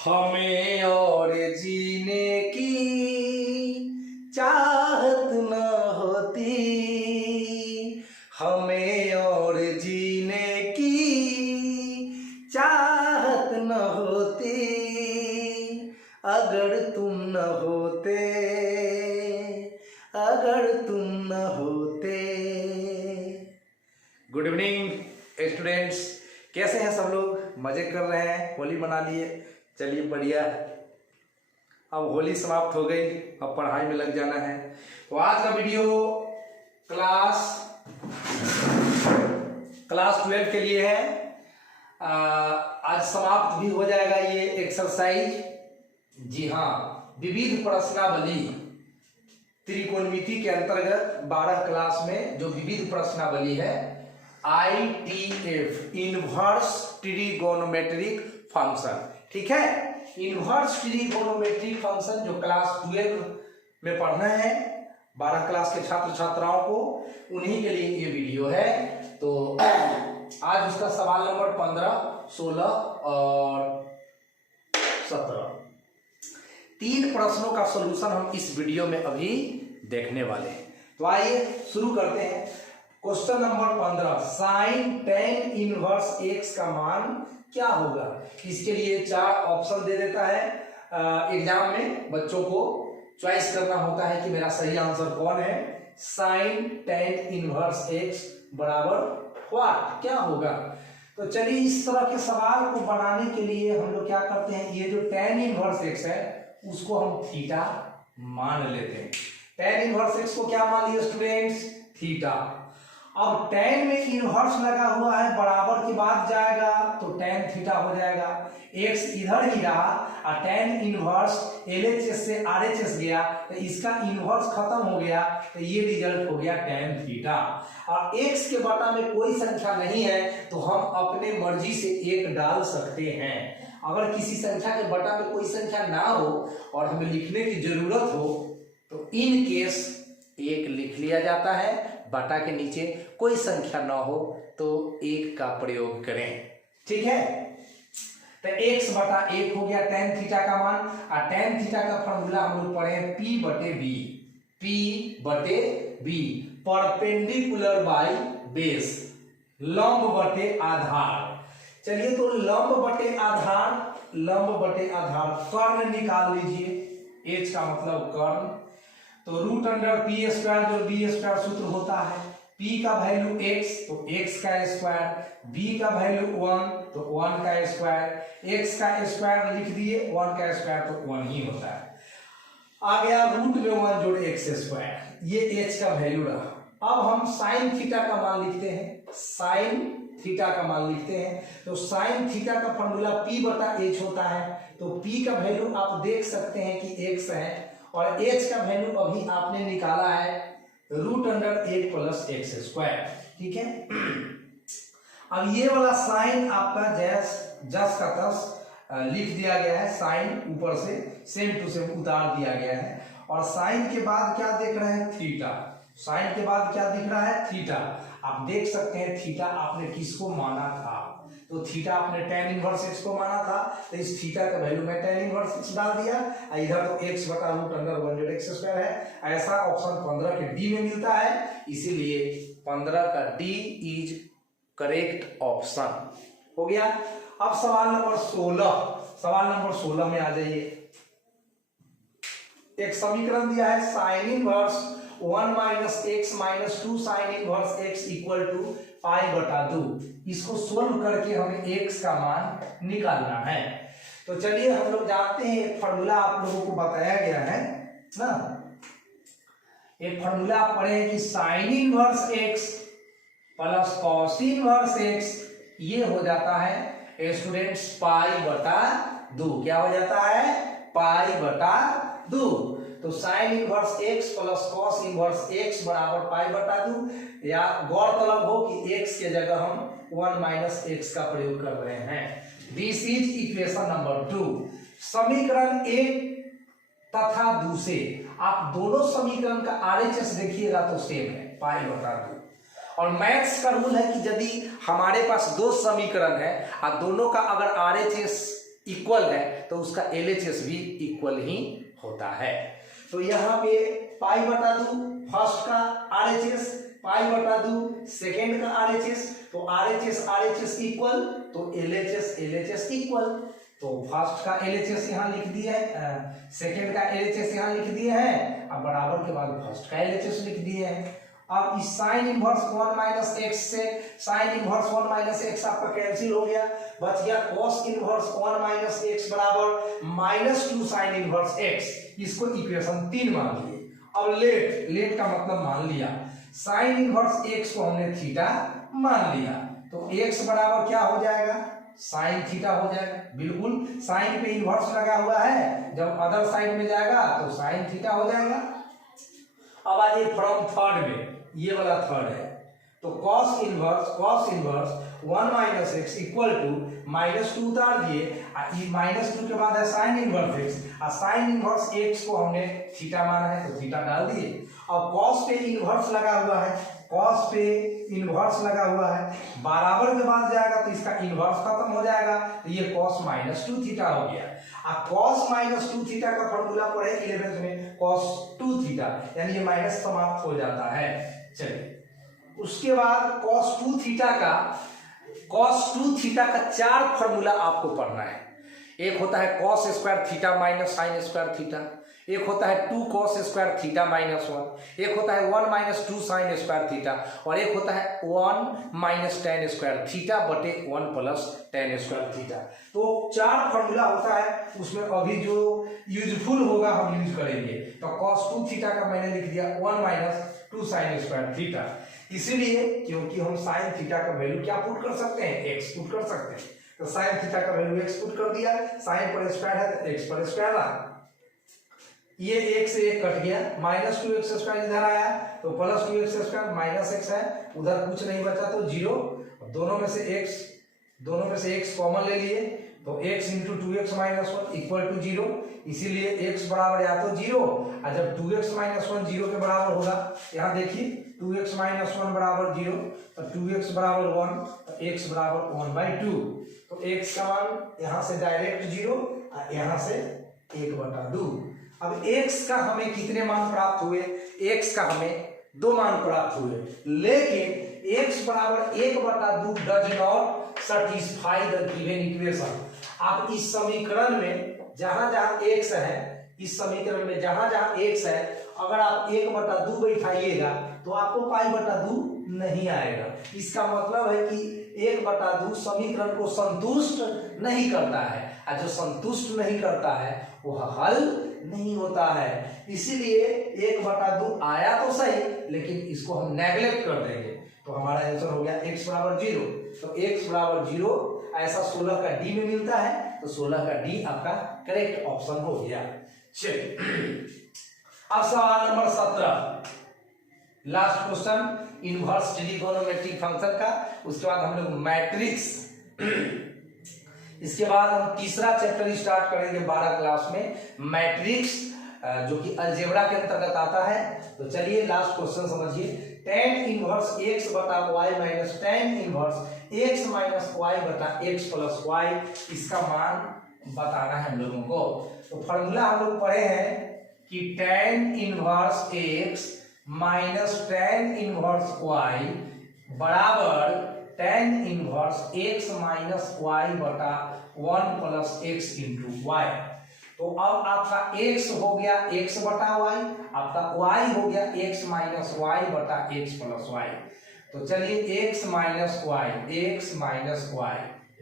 हमें और जीने की चाहत न होती, हमें और जीने की चाहत न होती, अगर तुम न होते, अगर तुम न होते। गुड इवनिंग स्टूडेंट्स, कैसे हैं सब लोग? मजे कर रहे हैं? होली मना लिए? चलिए बढ़िया है। अब होली समाप्त हो गई, अब पढ़ाई में लग जाना है। तो आज का वीडियो क्लास 12 के लिए है। आज समाप्त भी हो जाएगा ये एक्सरसाइज। जी हाँ, विविध प्रश्नावली त्रिकोणमिति के अंतर्गत 12 क्लास में जो विविध प्रश्नावली है ITF, इनवर्स ट्रिगोनोमेट्रिक फंक्शन, ठीक है। इनवर्स ट्रिगोनोमेट्रिक फंक्शन जो क्लास 12 में पढ़ना है 12 क्लास के छात्र छात्राओं को, उन्हीं के लिए ये वीडियो है। तो आज उसका सवाल नंबर 15, 16 और 17 3 प्रश्नों का सॉल्यूशन हम इस वीडियो में अभी देखने वाले हैं। तो आइए शुरू करते हैं। Question number 15, sine tan inverse x का मान क्या होगा? इसके लिए 4 ऑप्शन दे देता है। एग्जाम में बच्चों को चॉइस करना होता है कि मेरा सही आंसर कौन है। साइन tan इनवर्स x बराबर व्हाट, क्या होगा? तो चलिए इस तरह के सवाल को बनाने के लिए हम लोग क्या करते हैं, ये जो tan इनवर्स x है उसको हम थीटा मान लेते हैं। tan इनवर्स x को क्या मान लिया स्टूडेंट्स? थीटा। अब tan में इनवर्स लगा हुआ है, बराबर के बाद जाएगा तो tan थीटा हो जाएगा। x इधर ही रहा और tan इनवर्स LHS से RHS गया तो इसका इनवर्स खत्म हो गया, तो ये रिजल्ट हो गया tan थीटा। और x के बटा में कोई संख्या नहीं है तो हम अपने मर्जी से 1 डाल सकते हैं। अगर किसी संख्या के बटा में कोई संख्या ना हो और हमें लिखने की जरूरत हो तो इन केस 1 लिख लिया जाता है। बटा के नीचे कोई संख्या ना हो तो 1 का प्रयोग करें, ठीक है। तो x बटा 1 हो गया tan थीटा का मान। और tan थीटा का फॉर्मूला हम लोग पढ़े हैं P बटे B, P बटे B, परपेंडिकुलर बाई बेस, लंब बटे आधार। चलिए तो लंब बटे आधार कर्ण निकाल लीजिए। h का मतलब कर्ण, तो रूट अंडर पी स्क्वायर जो बी स्क्वायर सूत्र होता है। p का वैल्यू x तो x का स्क्वायर, b का वैल्यू 1 तो 1 का स्क्वायर, x का स्क्वायर लिख दिए, 1 का स्क्वायर तो 1 ही होता है। आ गया रूट में 1 जोड़ x स्क्वायर, ये h का वैल्यू रहा। अब हम साइन थीटा का मान लिखते हैं, साइन थीटा का मान लिखते हैं। तो साइन थीटा का फॉर्मूला p बटा h होता है। तो p का वैल्यू आप देख सकते हैं कि x है और h का वैल्यू अभी आपने निकाला है root under 8 plus x square, ठीक है। अब ये वाला साइन आपका जस का तस लिख दिया गया है, साइन ऊपर से सेम टू सेम उतार दिया गया है। और साइन के बाद क्या देख रहे हैं? थीटा। साइन के बाद क्या दिख रहा है? थीटा। आप देख सकते हैं थीटा आपने किसको माना था, तो थीटा आपने tan इनवर्स x को माना था, तो इस थीटा का वैल्यू में tan इनवर्स x डाल दिया। इधर तो x बटा रूट अंडर 1 जोड़ x स्क्वायर है। ऐसा ऑप्शन 15 के डी में मिलता है, इसीलिए 15 का डी इज करेक्ट ऑप्शन हो गया। अब सवाल नंबर 16 में आ जाइए। एक समीकरण दिया है sine inverse 1 minus x minus 2 sine inverse x equal to pi बटा 2। इसको सोल्व करके हमें x का मान निकालना है। तो चलिए हम लोग जानते हैं, एक फॉर्मूला आप लोगों को बताया गया है ना। एक फॉर्मूला आप पढ़े हैं कि sign inverse x plus cos inverse x ये हो जाता है स्टूडेंट्स पाई बटा 2। क्या हो जाता है? पाई बटा 2। तो sign inverse x plus cos inverse x बराबर पाई बटा 2। या गौरतलब हो कि x के जगह हम 1 माइनस x का प्रयोग कर रहे हैं। This is equation number 2। समीकरण 1 तथा 2 से आप दोनों समीकरण का RHS देखिएगा तो सेम है, पाई बटा 2। और मैथ्स का रूल है कि यदि हमारे पास 2 समीकरण है और दोनों का अगर RHS इक्वल है तो उसका LHS भी इक्वल ही होता है। तो यहाँ पे पाई बटा 2 फर्स्ट का RHS, पाई बटा 2 सेकेंड का RHS, तो RHS इक्वल तो LHS इक्वल। तो फर्स्ट का LHS यहाँ लिख दिया है, सेकेंड का LHS यहाँ लिख दिए हैं, अब बराबर के बाद फर्स्ट का LHS लिख दिए हैं। अब इस साइन इनवर्स 1 माइनस एक्स से साइन इनवर्स 1 माइनस एक्स आपका कैंसिल हो गया, बच गया कॉस इनवर्स 1 माइनस एक्स बराबर -2 साइन इनवर्स एक्स। इसको इक्वेशन 3 मान लिए। अब लेट का मतलब मान लिया, साइन इनवर्स एक्स को हमने थीटा मान लिया, तो एक्स बराबर क्या हो जाएगा, साइन थीटा हो जाएगा। बिल्कुल साइन पे इनवर्स लगा हुआ है, जब अदर साइड में जाएगा तो साइन थीटा हो जाएगा। अब आइए फ्रॉम थर्ड में, ये वाला थर्ड है, तो cos inverse 1 minus x equal to -2 उतार दिए, -2 के बाद है साइन इनवर्स एक्स, और साइन इनवर्स एक्स को हमने थीटा माना है तो थीटा डाल दिए। अब cos पे इनवर्स लगा हुआ है, cos पे इनवर्स लगा हुआ है, बराबर के बाद जाएगा तो इसका इनवर्स खत्म हो जाएगा, तो ये cos -2 थीटा हो गया। अब cos -2 थीटा का फॉर्मूला पढ़े 11th में, cos 2 थीटा, यानी ये माइनस समाप्त हो जाता है। चलिए उसके बाद cos 2 थीटा का 4 फॉर्मूला आपको पढ़ना है। एक होता है cos square theta minus sine square theta, एक होता है 2 cos स्क्वायर थीटा -1, एक होता है 1 - 2 साइन स्क्वायर थीटा, और एक होता है 1 - tan स्क्वायर थीटा बटे 1 + tan स्क्वायर थीटा। तो 4 फॉर्मूला होता है, उसमें अभी जो यूजफुल होगा हम यूज करेंगे। तो cos 2 थीटा का मैंने लिख दिया 1 - 2 साइन स्क्वायर थीटा, इसीलिए क्योंकि हम साइन थीटा का वैल्यू क्या पुट कर सकते हैं, एक्स पुट कर सकते हैं, तो साइन थीटा का वैल्यू एक्स पुट कर दिया, साइन पर स्क्वायर है तो एक्स पर स्क्वायर रहा, ये एक से एक कट गया, -2x स्क्वायर इधर आया तो +2x स्क्वायर माइनस एक्स है, उधर कुछ नहीं बचा तो 0, दोनों में से x कॉमन ले लिए, तो x × 2x - 1 = 0, इसीलिए x बराबर या तो 0, और जब 2x - 1 0 के बराबर होगा, यहाँ देखिए 2x - 1 बराबर 0, तो 2x बराबर 1, तो x बराबर 1/2, तो x का मान यहाँ से डायरेक्ट 0 और यहाँ से 1/2। अब x का हमें कितने मान प्राप्त हुए, x का हमें 2 मान प्राप्त हुए, लेकिन x बराबर 1/2 does not satisfy the given equation. आप इस समीकरण में जहां x है, इस समीकरण में जहां x है, अगर आप 1/2 बैठाइएगा तो आपको π/2 नहीं आएगा। इसका मतलब है कि 1/2 समीकरण को संतुष्ट नहीं करता है, और जो संतुष्ट नहीं करता है वह हल नहीं होता है। इसीलिए 1/2 आया तो सही, लेकिन इसको हम नेगलेक्ट कर देंगे, तो हमारा आंसर हो गया x बराबर 0। तो x बराबर 0 ऐसा 16 का डी में मिलता है, तो 16 का डी आपका करेक्ट ऑप्शन हो गया। चलिए अब सवाल number 17, last question inverse trigonometric function का, उसके बाद हम लोग मैट्रिक्स, इसके बाद हम तीसरा चैप्टर स्टार्ट करेंगे 12 क्लास में, मैट्रिक्स, जो कि अलजेब्रा के अंतर्गत आता है। तो चलिए लास्ट क्वेश्चन समझिए, tan इनवर्स x बटा y minus tan inverse x minus y बटा x प्लस y, इसका मान बताना है हम लोगों को। तो फॉर्मूला हम लोग पढ़े हैं कि tan inverse x minus tan inverse y बराबर tan inverse x minus y बटा 1 प्लस x इंटू y। तो अब आपका x हो गया x बटा y, आपका y हो गया x माइनस y बटा x प्लस y। तो चलिए x माइनस y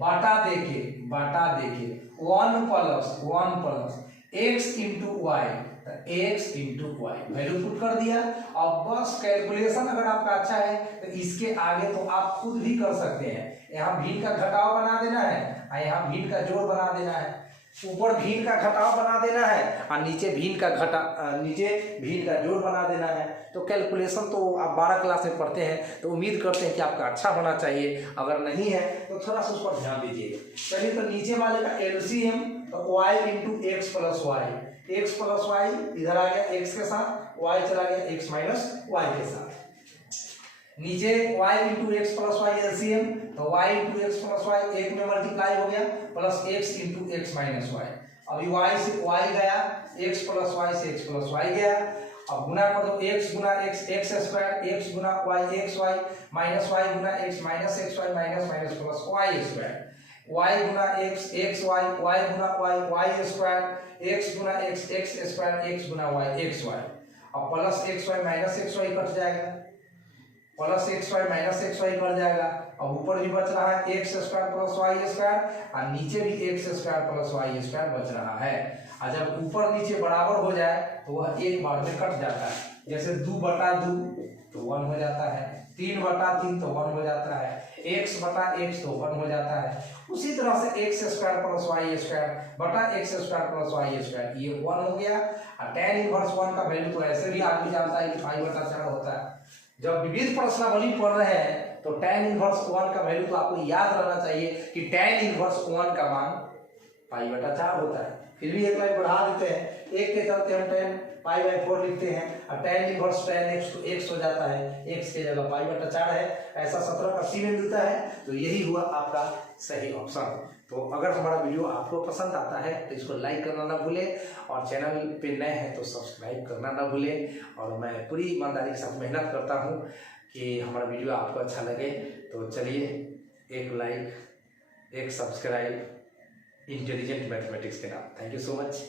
बाटा देके 1 plus x into y, x into y value put कर दिया। अब बस कैलकुलेशन अगर आपका अच्छा है तो इसके आगे तो आप खुद भी कर सकते हैं। यहाँ भीड़ का घटाव बना देना है और यहाँ भीड़ का जोड़ बना देना है, ऊपर भीड़ का घटाव बना देना है और नीचे भीड़ का जोड़ बना देना है। तो कैलकुलेशन तो आप 12 क्लास में पढ़ते हैं, तो उम्मीद करते हैं कि आपका अच्छा होना चाहिए, अगर नहीं है तो थोड़ा सा उस पर ध्यान दीजिएगा। चलिए तो नीचे वाले का एलसीएम, तो y into x plus y इधर आ गया x के साथ, y चला गया x माइनस वाई के साथ। नीचे y into x plus y LCM, तो y into x plus y एक में मल्टीप्लाई हो गया plus x into x minus y. अभी y से y गया, x प्लस वाई से x प्लस वाई गया। अब गुना कर दो x गुना x एक्स स्क्वायर, x गुना y x y minus y गुना x minus x y minus minus plus y square, y गुना x एक्स वाई, y गुना y y स्क्वायर, x गुना x एक्स स्क्वायर, x गुना y x y. अब plus x y minus x y cut जाएगा, plus x y minus x y cut जाएगा। अब ऊपर भी बच रहा है x square plus y square और नीचे भी x square plus y square बच रहा है। और जब ऊपर नीचे बराबर हो जाए तो वह एक बार में कट जाता है। जैसे 2/2 तो 1 हो जाता है, 3/3 तो 1 हो जाता है, x/x तो 1 हो जाता है। उसी तरह से x square plus y square बटा x square plus y square ये 1 हो गया। और tan इनवर्स 1 का वैल्यू तो ऐसे भी आदमी जानता है कि 5/4 होता है। जब विविध प्रश्नावली पढ़ रहे हैं तो tan इनवर्स 1 का वैल्यू तो आपको याद रहना चाहिए कि tan इनवर्स 1 का मान π/4 होता है। फिर भी एक लाइन बढ़ा देते हैं, एक के चलते हम tan π/4 लिखते हैं और tan इनवर्स tan x तो x हो जाता है, x के जगह π/4 है। ऐसा 17 का सी में मिलता है। तो यही हुआ आपका सही ऑप्शन। तो अगर हमारा वीडियो आपको पसंद आता है तो इसको लाइक करना ना भूलें और चैनल पे नए हैं तो सब्सक्राइब करना ना भूलें। और मैं पूरी ईमानदारी के साथ मेहनत करता हूँ कि हमारा वीडियो आपको अच्छा लगे। तो चलिए एक लाइक, एक सब्सक्राइब इंटेलिजेंट मैथमेटिक्स के नाम। Thank you so much.